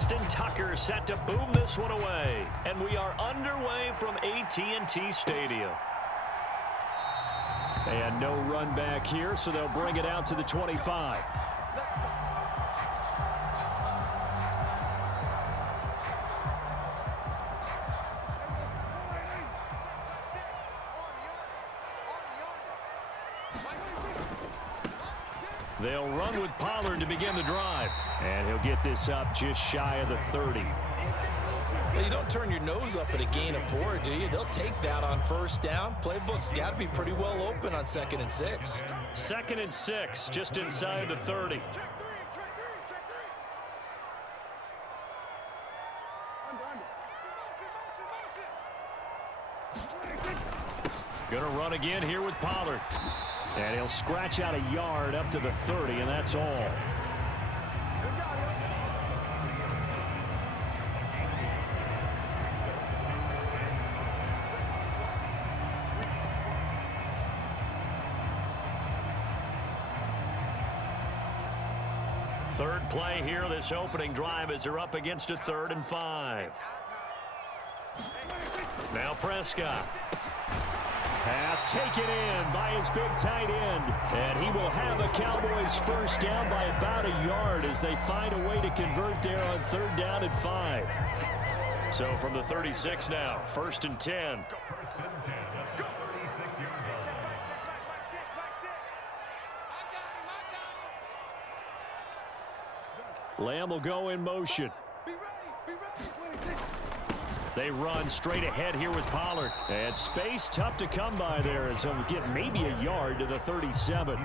Austin Tucker set to boom this one away. And we are underway from AT&T Stadium. And no run back here, so they'll bring it out to the 25. They'll run with Pollard to begin the drive. And he'll get this up just shy of the 30. Well, you don't turn your nose up at a gain of 4, do you? They'll take that on first down. Playbook's got to be pretty well open on 2nd and 6. 2nd and 6, just inside the 30. Gonna run again here with Pollard. And he'll scratch out a yard up to the 30, and that's all. Third play here, this opening drive, as they're up against a 3rd and 5. Now Prescott. Pass taken in by his big tight end. And he will have a Cowboys first down by about a yard as they find a way to convert there on 3rd down and 5. So from the 36 now, 1st and 10. Lamb will go in motion. They run straight ahead here with Pollard. And space tough to come by there as he'll get maybe a yard to the 37.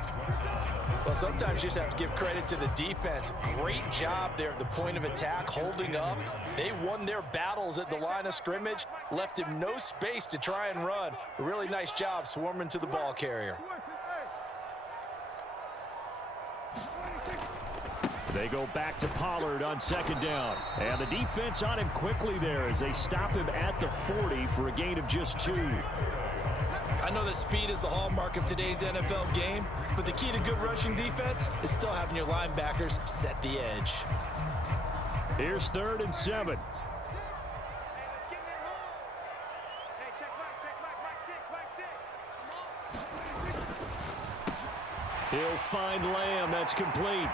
Well, sometimes you just have to give credit to the defense. Great job there at the point of attack, holding up. They won their battles at the line of scrimmage, left him no space to try and run. A really nice job swarming to the ball carrier. They go back to Pollard on 2nd down. And the defense on him quickly there as they stop him at the 40 for a gain of just 2. I know that speed is the hallmark of today's NFL game, but the key to good rushing defense is still having your linebackers set the edge. Here's 3rd and 7. He'll find Lamb. That's complete.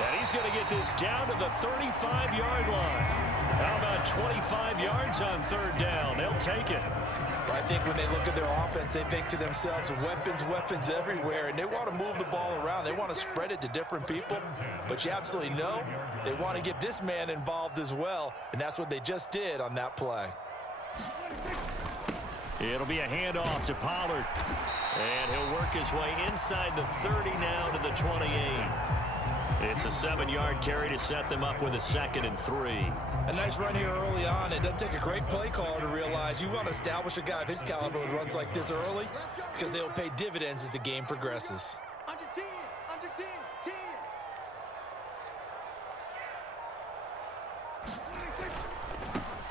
And he's going to get this down to the 35-yard line. How about 25 yards on 3rd down? They'll take it. I think when they look at their offense, they think to themselves, weapons everywhere, and they want to move the ball around. They want to spread it to different people, but you absolutely know they want to get this man involved as well, and that's what they just did on that play. It'll be a handoff to Pollard, and he'll work his way inside the 30 now to the 28. It's a 7-yard carry to set them up with a 2nd and 3. A nice run here early on. It doesn't take a great play caller to realize you want to establish a guy of his caliber with runs like this early because they will pay dividends as the game progresses. Under 10, under 10, 10.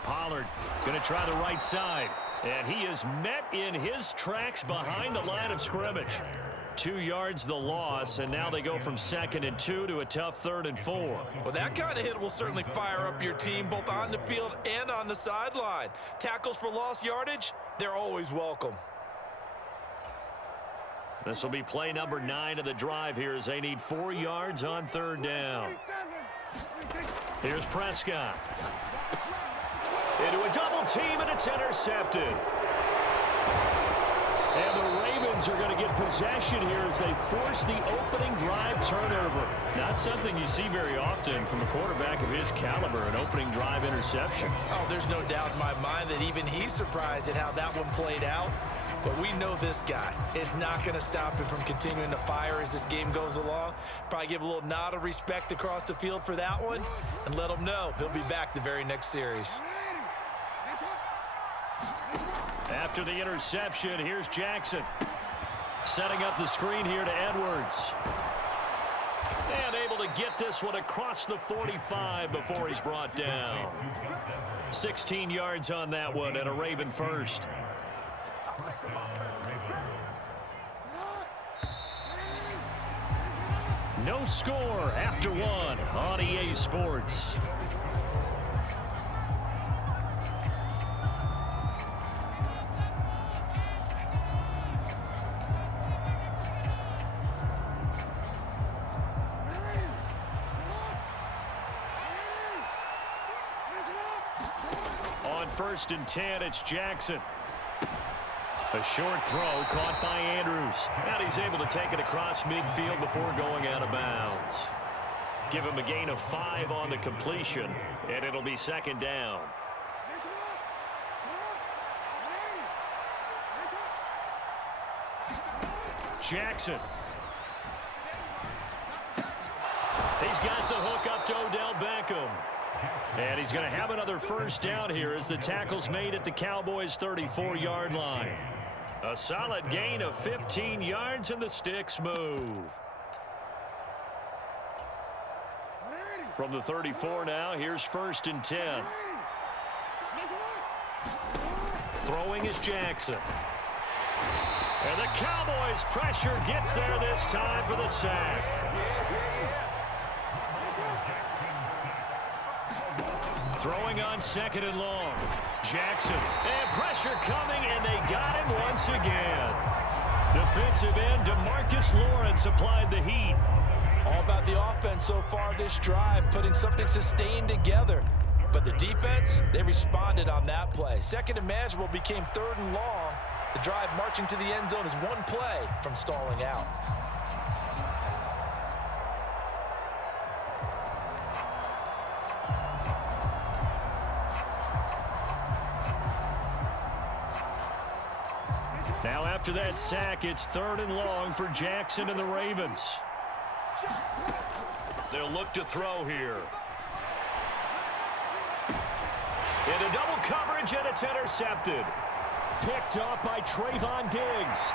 Pollard going to try the right side. And he is met in his tracks behind the line of scrimmage. 2 yards the loss, and now they go from 2nd and 2 to a tough 3rd and 4. Well, that kind of hit will certainly fire up your team both on the field and on the sideline. Tackles for lost yardage, they're always welcome. This will be play number 9 of the drive here as they need 4 yards on 3rd down. Here's Prescott. Into a double team, and it's intercepted. And the Ravens are going to get possession here as they force the opening drive turnover. Not something you see very often from a quarterback of his caliber, an opening drive interception. Oh, there's no doubt in my mind that even he's surprised at how that one played out. But we know this guy is not going to stop him from continuing to fire as this game goes along. Probably give a little nod of respect across the field for that one and let him know he'll be back the very next series. After the interception, here's Jackson. Setting up the screen here to Edwards. And able to get this one across the 45 before he's brought down. 16 yards on that one and a Raven first. No score after one on EA Sports. On 1st and 10, it's Jackson. A short throw caught by Andrews. And he's able to take it across midfield before going out of bounds. Give him a gain of 5 on the completion, and it'll be 2nd down. Jackson. He's got the hook up to Odell Beckham. And he's going to have another 1st down here as the tackle's made at the Cowboys' 34-yard line. A solid gain of 15 yards, and the sticks move. From the 34 now, here's 1st and 10. Throwing is Jackson. And the Cowboys' pressure gets there this time for the sack. Throwing on 2nd and long. Jackson. And pressure coming, and they got him once again. Defensive end DeMarcus Lawrence applied the heat. All about the offense so far this drive, putting something sustained together. But the defense, they responded on that play. 2nd and manageable became 3rd and long. The drive marching to the end zone is one play from stalling out. Now after that sack, it's 3rd and long for Jackson and the Ravens. They'll look to throw here. Into double coverage, and it's intercepted. Picked up by Trayvon Diggs.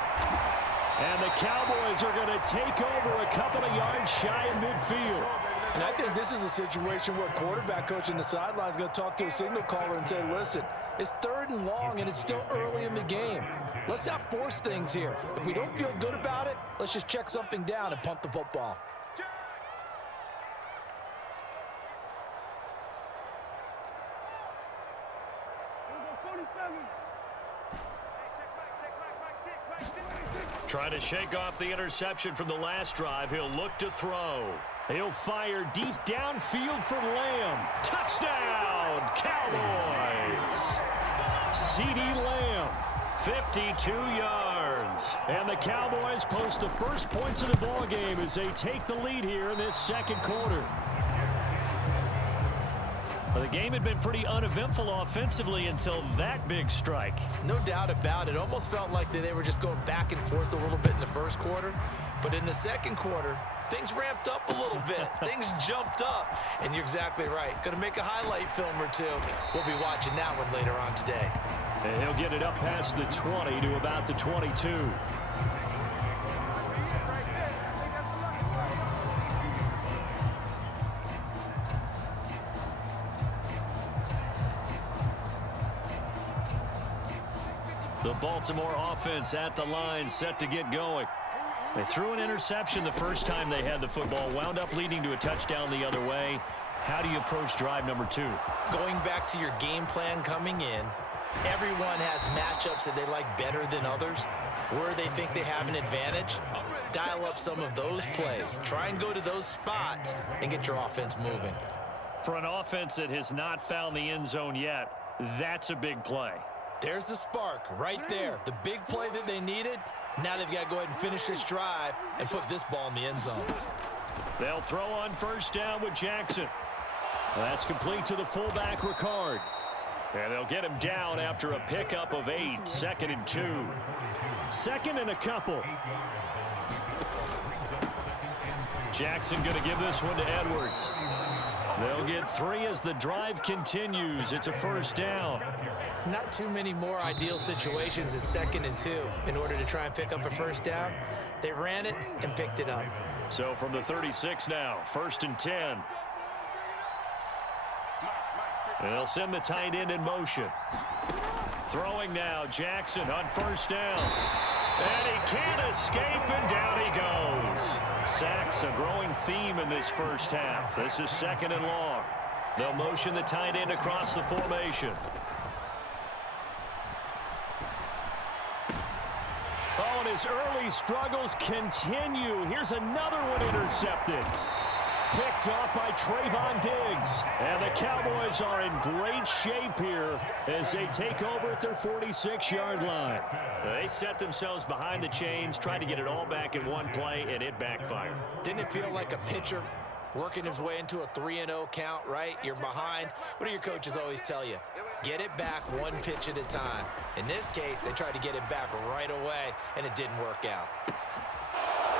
And the Cowboys are going to take over a couple of yards shy of midfield. And I think this is a situation where quarterback coach in the sideline is going to talk to a signal caller and say, listen, it's 3rd and long, and it's still early in the game. Let's not force things here. If we don't feel good about it, let's just check something down and punt the football. Trying to shake off the interception from the last drive. He'll look to throw. He'll fire deep downfield for Lamb. Touchdown, Cowboys. CeeDee Lamb, 52 yards. And the Cowboys post the first points of the ball game as they take the lead here in this 2nd quarter. Well, the game had been pretty uneventful offensively until that big strike. No doubt about it. Almost felt like they were just going back and forth a little bit in the 1st quarter. But in the 2nd quarter, things ramped up a little bit. Things jumped up. And you're exactly right. Going to make a highlight film or two. We'll be watching that one later on today. And he'll get it up past the 20 to about the 22. The Baltimore offense at the line, set to get going. They threw an interception the first time they had the football, wound up leading to a touchdown the other way. How do you approach drive number 2? Going back to your game plan coming in, everyone has matchups that they like better than others. Where they think they have an advantage, dial up some of those plays. Try and go to those spots and get your offense moving. For an offense that has not found the end zone yet, that's a big play. There's the spark right there. The big play that they needed. Now they've got to go ahead and finish this drive and put this ball in the end zone. They'll throw on 1st down with Jackson. That's complete to the fullback, Ricard. And they'll get him down after a pickup of 8, 2nd and 2. 2nd and a couple. Jackson going to give this one to Edwards. They'll get 3 as the drive continues. It's a 1st down. Not too many more ideal situations at 2nd and 2 in order to try and pick up a 1st down. They ran it and picked it up. So from the 36 now, 1st and 10. And they'll send the tight end in motion. Throwing now, Jackson on 1st down. And he can't escape, and down he goes. Sacks, a growing theme in this first half. This is 2nd and long. They'll motion the tight end across the formation. Oh, and his early struggles continue. Here's another one intercepted. Picked off by Trayvon Diggs. And the Cowboys are in great shape here as they take over at their 46-yard line. They set themselves behind the chains, tried to get it all back in one play, and it backfired. Didn't it feel like a pitcher working his way into a 3-0 count, right? You're behind. What do your coaches always tell you? Get it back one pitch at a time. In this case, they tried to get it back right away, and it didn't work out.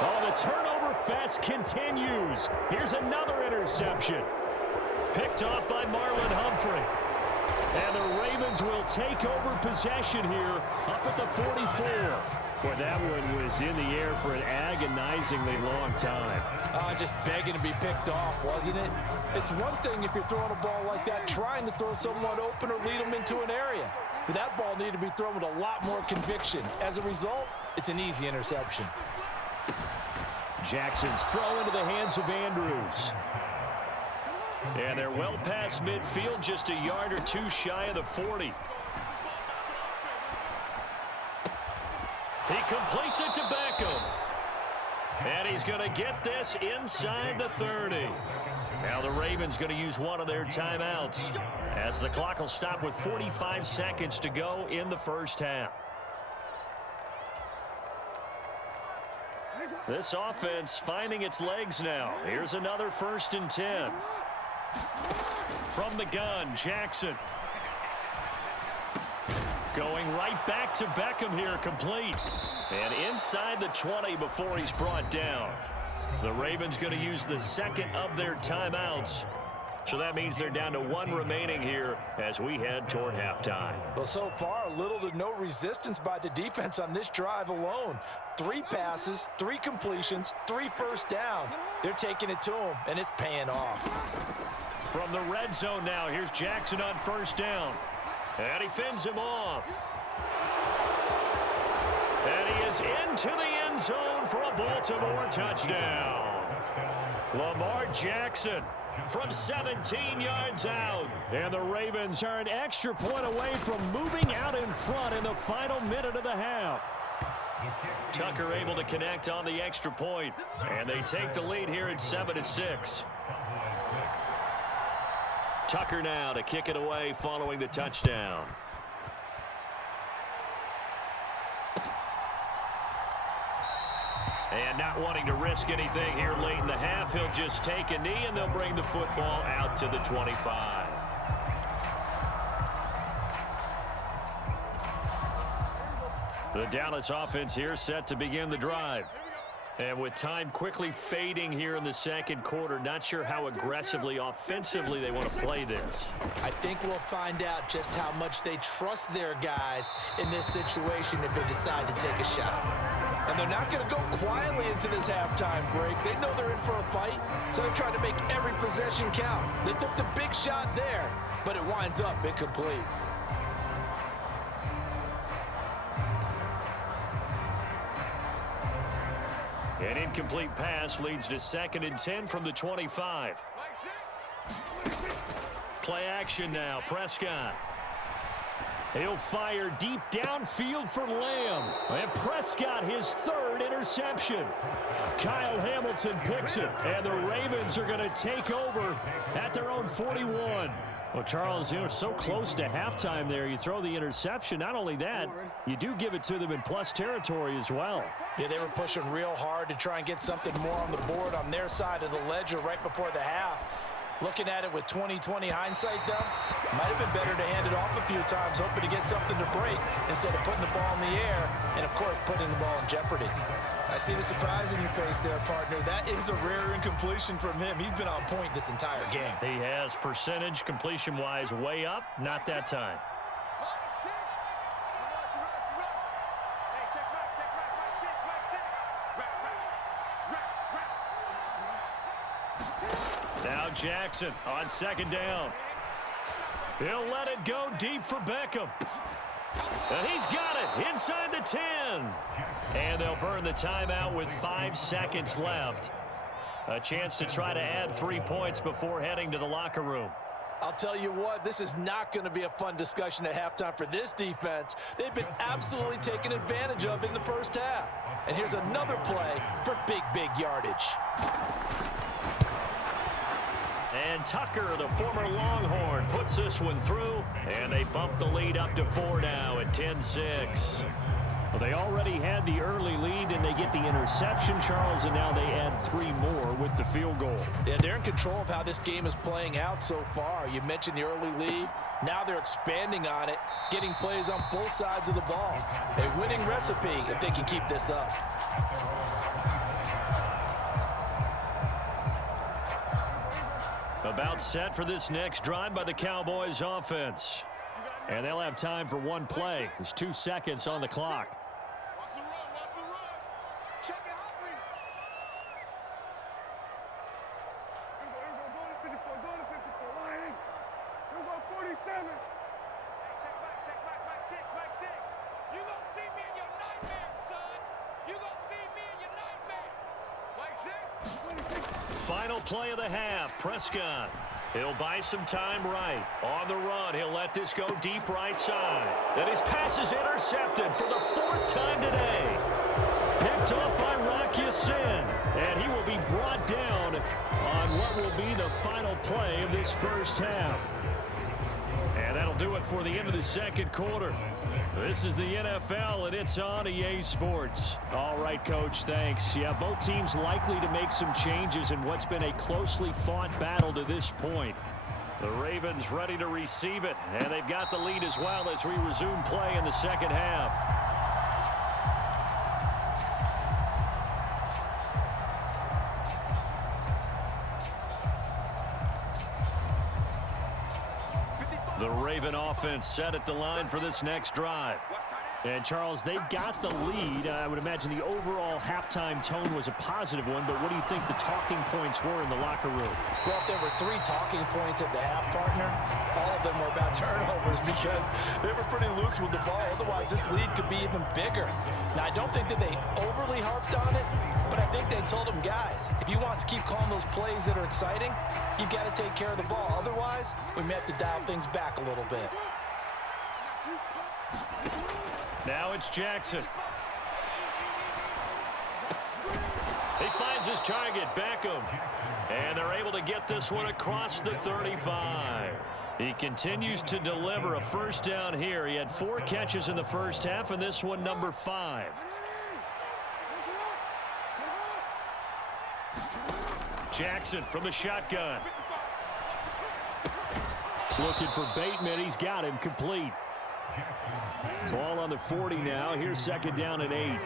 Oh, the turnover fest continues. Here's another interception. Picked off by Marlon Humphrey. And the Ravens will take over possession here up at the 44. Boy, that one was in the air for an agonizingly long time. Just begging to be picked off, wasn't it? It's one thing if you're throwing a ball like that, trying to throw someone open or lead them into an area. But that ball needed to be thrown with a lot more conviction. As a result, it's an easy interception. Jackson's throw into the hands of Andrews. And they're well past midfield, just a yard or two shy of the 40. He completes it to Beckham. And he's going to get this inside the 30. Now the Ravens going to use one of their timeouts as the clock will stop with 45 seconds to go in the first half. This offense finding its legs now. Here's another 1st and 10. From the gun, Jackson. Going right back to Beckham here, complete. And inside the 20 before he's brought down. The Ravens going to use the second of their timeouts. So that means they're down to one remaining here as we head toward halftime. Well, so far, little to no resistance by the defense on this drive alone. 3 passes, 3 completions, 3 first downs. They're taking it to him, and it's paying off. From the red zone now, here's Jackson on 1st down. And he fends him off. And he is into the end zone for a Baltimore touchdown. Lamar Jackson from 17 yards out. And the Ravens are an extra point away from moving out in front in the final minute of the half. Tucker able to connect on the extra point. And they take the lead here at 7-6. Tucker now to kick it away following the touchdown. And not wanting to risk anything here late in the half, he'll just take a knee and they'll bring the football out to the 25. The Dallas offense here set to begin the drive. And with time quickly fading here in the second quarter, not sure how aggressively, offensively they want to play this. I think we'll find out just how much they trust their guys in this situation if they decide to take a shot. And they're not going to go quietly into this halftime break. They know they're in for a fight, so they're trying to make every possession count. They took the big shot there, but it winds up incomplete. An incomplete pass leads to 2nd and 10 from the 25. Play action now, Prescott. He'll fire deep downfield for Lamb. And Prescott, his 3rd interception. Kyle Hamilton picks it. And the Ravens are going to take over at their own 41. Well, Charles, you know, so close to halftime there. You throw the interception. Not only that, you do give it to them in plus territory as well. Yeah, they were pushing real hard to try and get something more on the board on their side of the ledger right before the half. Looking at it with 20/20 hindsight, though, might have been better to hand it off a few times, hoping to get something to break instead of putting the ball in the air and, of course, putting the ball in jeopardy. I see the surprise in your face there, partner. That is a rare incompletion from him. He's been on point this entire game. He has percentage completion-wise way up. Not that time. Now Jackson on 2nd down. He'll let it go deep for Beckham. And he's got it inside the 10. And they'll burn the timeout with 5 seconds left. A chance to try to add 3 points before heading to the locker room. I'll tell you what, this is not going to be a fun discussion at halftime for this defense. They've been absolutely taken advantage of in the first half. And here's another play for big yardage. And Tucker, the former Longhorn, puts this one through, and they bump the lead up to 4 now at 10-6. Well, they already had the early lead, and they get the interception, Charles, and now they add 3 more with the field goal. Yeah, they're in control of how this game is playing out so far. You mentioned the early lead. Now they're expanding on it, getting plays on both sides of the ball. A winning recipe if they can keep this up. About set for this next drive by the Cowboys offense. And they'll have time for one play. There's 2 seconds on the clock. Watch the run, watch the run. Check it out, please. Go to 54, line. Go 47. Check back, 6. You gonna see me in your nightmares, son. You gonna see me in your nightmares. Mike 6. Final play of the half, Prescott. He'll buy some time right. On the run, he'll let this go deep right side. Then his pass is intercepted for the 4th time today. Picked up by Rocky Sin, and he will be brought down on what will be the final play of this first half. And that'll do it for the end of the second quarter. This is the NFL, and it's on EA Sports. All right, Coach, thanks. Yeah, both teams likely to make some changes in what's been a closely fought battle to this point. The Ravens ready to receive it, and they've got the lead as well as we resume play in the second half. The Raven offense set at the line for this next drive. And, Charles, they've got the lead. I would imagine the overall halftime tone was a positive one, but what do you think the talking points were in the locker room? Well, if there were 3 talking points at the half, partner, all of them were about turnovers because they were pretty loose with the ball. Otherwise, this lead could be even bigger. Now, I don't think that they overly harped on it, but I think they told them, guys, if you want to keep calling those plays that are exciting, you've got to take care of the ball. Otherwise, we may have to dial things back a little bit. Now it's Jackson. He finds his target, Beckham. And they're able to get this one across the 35. He continues to deliver a first down here. He had 4 catches in the first half, and this one number 5. Jackson from the shotgun. Looking for Bateman. He's got him complete. Ball on the 40 now. Here's second down and 8.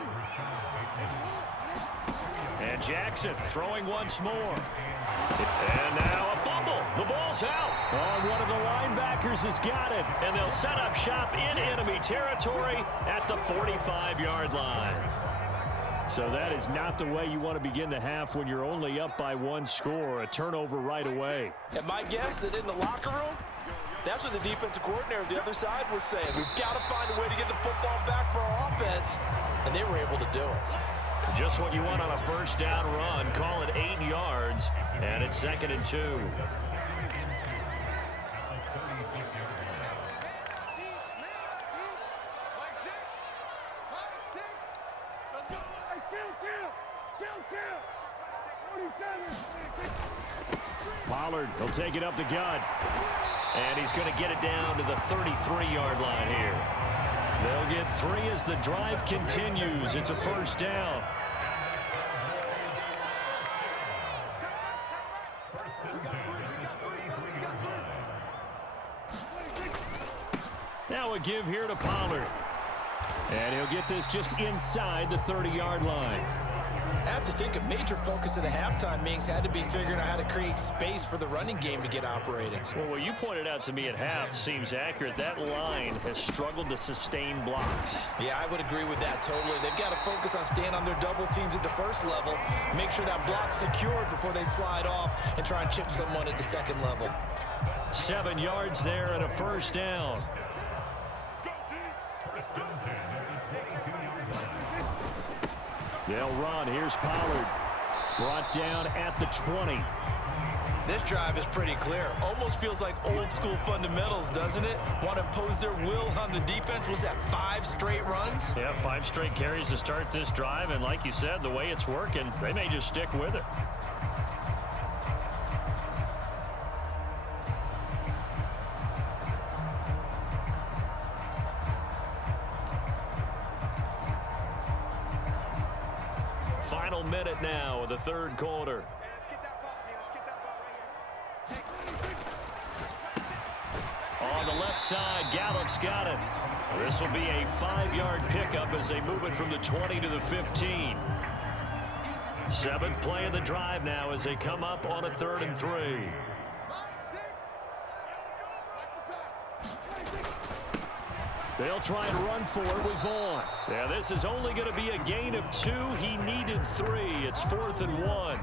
And Jackson throwing once more. And now a fumble. The ball's out. Oh, one of the linebackers has got it. And they'll set up shop in enemy territory at the 45-yard line. So that is not the way you want to begin the half when you're only up by 1 score. A turnover right away. And my guess that in the locker room, that's what the defensive coordinator the other side was saying. We've got to find a way to get the football back for our offense. And they were able to do it. Just what you want on a first down run. Call it 8 yards. And it's 2nd and 2. Pollard, he'll take it up the gut. And he's going to get it down to the 33-yard line here. They'll get 3 as the drive continues. It's a first down. Now a give here to Pollard. And he'll get this just inside the 30-yard line. I have to think a major focus of the halftime meetings had to be figuring out how to create space for the running game to get operating. Well, what you pointed out to me at half seems accurate. That line has struggled to sustain blocks. Yeah, I would agree with that totally. They've got to focus on staying on their double teams at the first level, make sure that block's secured before they slide off and try and chip someone at the second level. 7 yards there and a first down. They'll run. Here's Pollard. Brought down at the 20. This drive is pretty clear. Almost feels like old school fundamentals, doesn't it? Want to impose their will on the defense. Was that 5 straight runs? Yeah, 5 straight carries to start this drive. And like you said, the way it's working, they may just stick with it. Final minute now of the third quarter. Let's get that ball, let's get that ball right here. On the left side, Gallup's got it. This will be a 5-yard pickup as they move it from the 20 to the 15. 7th play of the drive now as they come up on a 3rd and 3. They'll try and run for it with Vaughn. Yeah, this is only going to be a gain of 2. He needed 3. It's 4th and 1.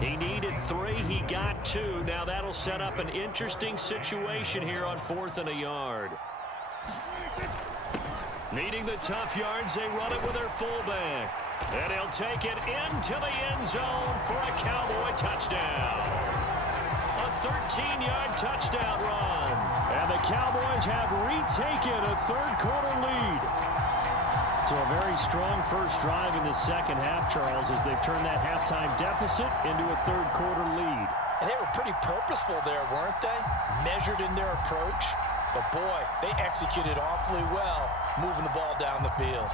He needed 3. He got 2. Now that'll set up an interesting situation here on 4th and a yard. Needing the tough yards, they run it with their fullback. And he'll take it into the end zone for a Cowboy touchdown. A 13-yard touchdown run. And the Cowboys have retaken a third-quarter lead. So a very strong first drive in the second half, Charles, as they've turned that halftime deficit into a third-quarter lead. And they were pretty purposeful there, weren't they? Measured in their approach. But, boy, they executed awfully well moving the ball down the field.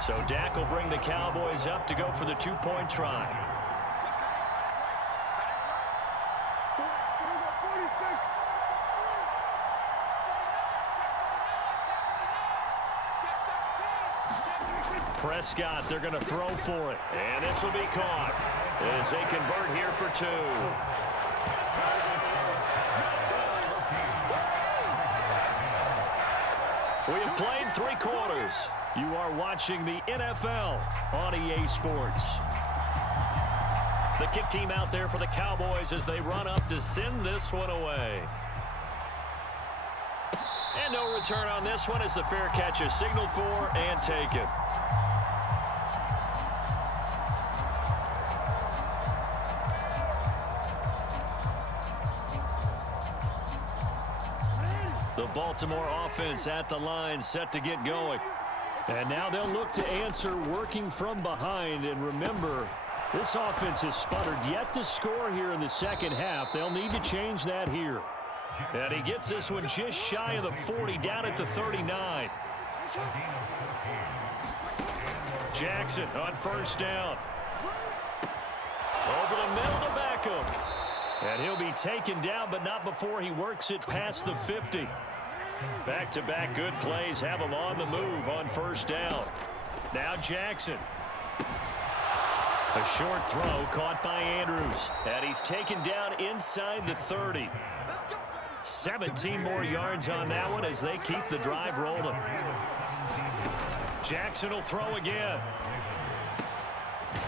So Dak will bring the Cowboys up to go for the 2-point try. Prescott, they're going to throw for it. And this will be caught as they convert here for 2. We have played 3 quarters. You are watching the NFL on EA Sports. The kick team out there for the Cowboys as they run up to send this one away. And no return on this one as the fair catch is signaled for and taken. The Baltimore offense at the line set to get going. And now they'll look to answer working from behind. And remember, this offense has sputtered yet to score here in the second half. They'll need to change that here. And he gets this one just shy of the 40, down at the 39. Jackson on first down. Over the middle to Beckham. And he'll be taken down, but not before he works it past the 50. Back-to-back good plays have him on the move on first down. Now Jackson. A short throw caught by Andrews. And he's taken down inside the 30. 17 more yards on that one as they keep the drive rolling. Jackson will throw again.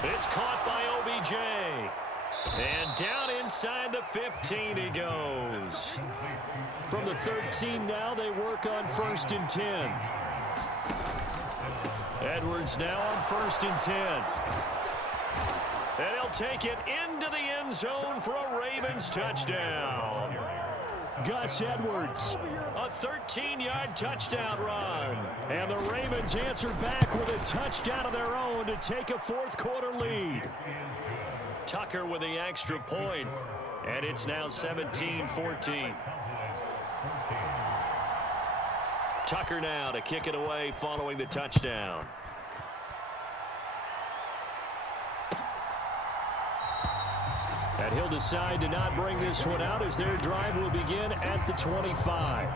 It's caught by OBJ. And down inside the 15 he goes. From the 13 now, they work on 1st and 10. Edwards now on 1st and 10. And he'll take it into the end zone for a Ravens touchdown. Gus Edwards, a 13-yard touchdown run. And the Ravens answer back with a touchdown of their own to take a fourth-quarter lead. Tucker with the extra point, and it's now 17-14. Tucker now to kick it away following the touchdown. And he'll decide to not bring this one out as their drive will begin at the 25.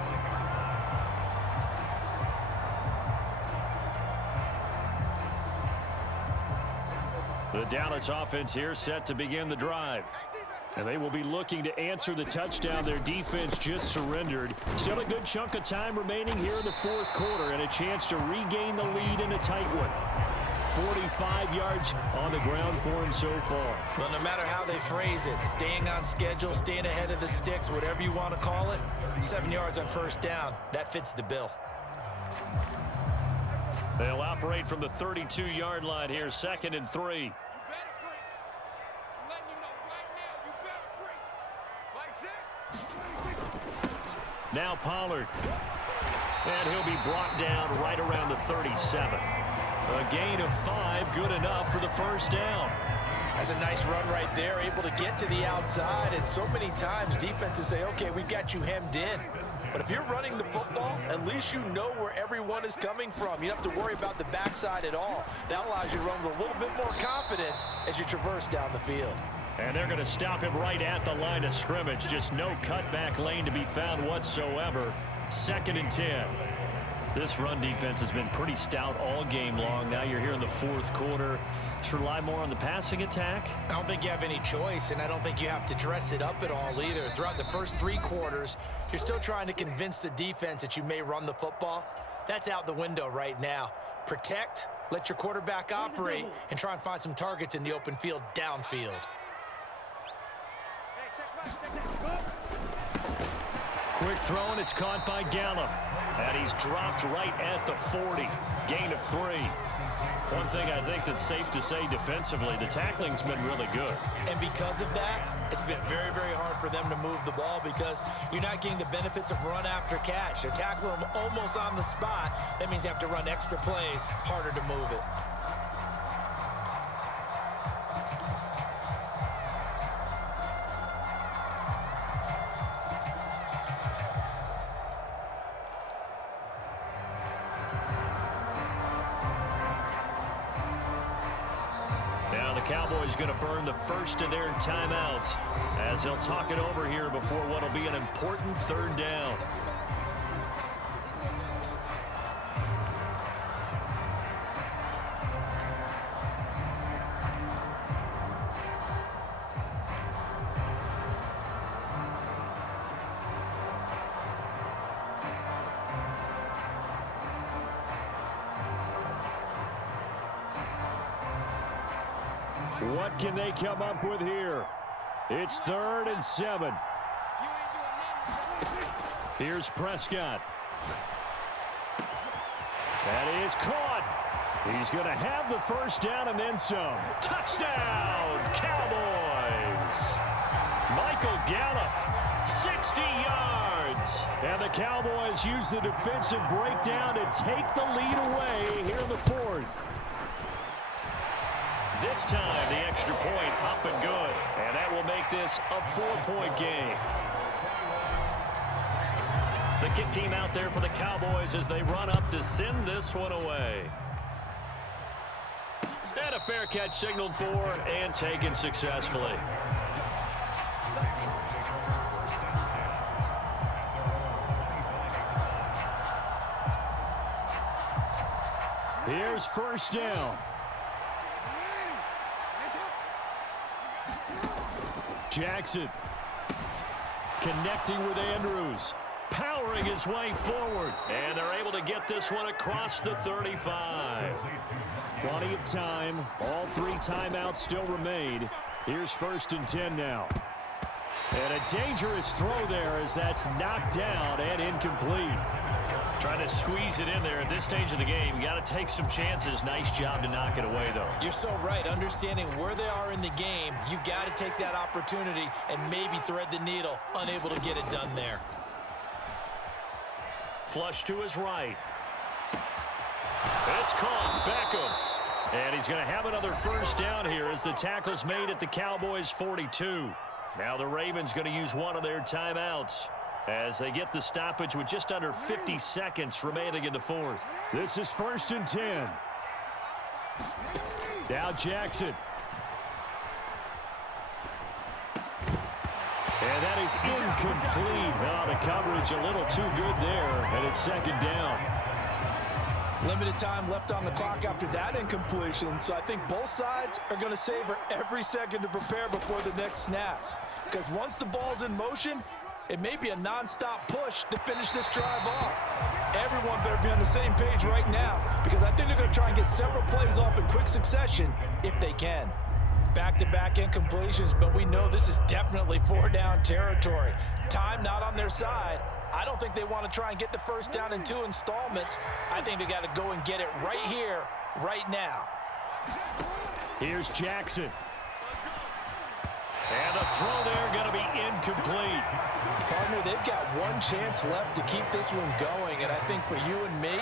The Dallas offense here set to begin the drive. And they will be looking to answer the touchdown their defense just surrendered. Still a good chunk of time remaining here in the fourth quarter and a chance to regain the lead in a tight one. 45 yards on the ground for him so far. Well, no matter how they phrase it, staying on schedule, staying ahead of the sticks, whatever you want to call it, 7 yards on first down, that fits the bill. They'll operate from the 32-yard line here, 2nd and 3. Now Pollard. And he'll be brought down right around the 37. A gain of 5, good enough for the first down. That's a nice run right there, able to get to the outside. And so many times defenses say, okay, we got you hemmed in. But if you're running the football, at least you know where everyone is coming from. You don't have to worry about the backside at all. That allows you to run with a little bit more confidence as you traverse down the field. And they're going to stop him right at the line of scrimmage. Just no cutback lane to be found whatsoever. 2nd and 10. This run defense has been pretty stout all game long. Now you're here in the 4th quarter. Just rely more on the passing attack. I don't think you have any choice, and I don't think you have to dress it up at all either. Throughout the first 3 quarters, you're still trying to convince the defense that you may run the football. That's out the window right now. Protect, let your quarterback operate, and try and find some targets in the open field downfield. Quick throw, and it's caught by Gallup. And he's dropped right at the 40. Gain of 3. One thing I think that's safe to say defensively, the tackling's been really good. And because of that, it's been very, very hard for them to move the ball because you're not getting the benefits of run after catch. They're tackling them almost on the spot. That means you have to run extra plays, harder to move it. Cowboys going to burn the first of their timeouts as they'll talk it over here before what will be an important 3rd down. What can they come up with here? It's 3rd and 7. Here's Prescott. That is caught. He's going to have the first down and then some. Touchdown, Cowboys. Michael Gallup, 60 yards. And the Cowboys use the defensive breakdown to take the lead away here in the 4th. This time, the extra point up and good. And that will make this a 4-point game. The kick team out there for the Cowboys as they run up to send this one away. And a fair catch signaled for and taken successfully. Here's first down. Jackson connecting with Andrews, powering his way forward, and they're able to get this one across the 35. Plenty of time. All 3 timeouts still remain. Here's 1st and 10 now. And a dangerous throw there as that's knocked down and incomplete. Trying to squeeze it in there at this stage of the game. You got to take some chances. Nice job to knock it away, though. You're so right. Understanding where they are in the game, you got to take that opportunity and maybe thread the needle. Unable to get it done there. Flush to his right. It's caught. Beckham. And he's going to have another first down here as the tackle's made at the Cowboys' 42. Now the Ravens going to use one of their timeouts as they get the stoppage with just under 50 seconds remaining in the 4th. This is 1st and 10. Now Jackson. And that is incomplete. Oh, the coverage a little too good there, and it's 2nd down. Limited time left on the clock after that incompletion, so I think both sides are going to savor every second to prepare before the next snap. Because once the ball's in motion, It may be a non-stop push to finish this drive off. Everyone better be on the same page right now because I think they're going to try and get several plays off in quick succession if they can. Back-to-back incompletions, but we know this is definitely 4-down territory. Time not on their side. I don't think they want to try and get the first down in 2 installments. I think they got to go and get it right here, right now. Here's Jackson. And the throw there going to be incomplete. Partner, they've got one chance left to keep this one going, and I think for you and me,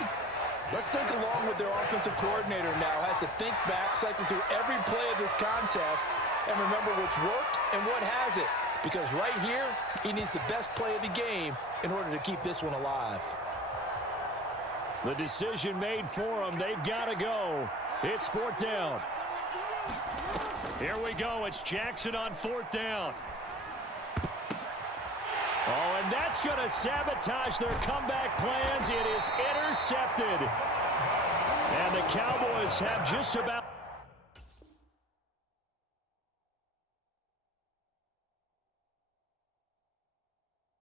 let's think along with their offensive coordinator now. Has to think back, cycle through every play of this contest, and remember what's worked and what hasn't. Because right here, he needs the best play of the game in order to keep this one alive. The decision made for them. They've got to go. It's 4th down. Here we go. It's Jackson on 4th down. Oh, and that's going to sabotage their comeback plans. It is intercepted. And the Cowboys have just about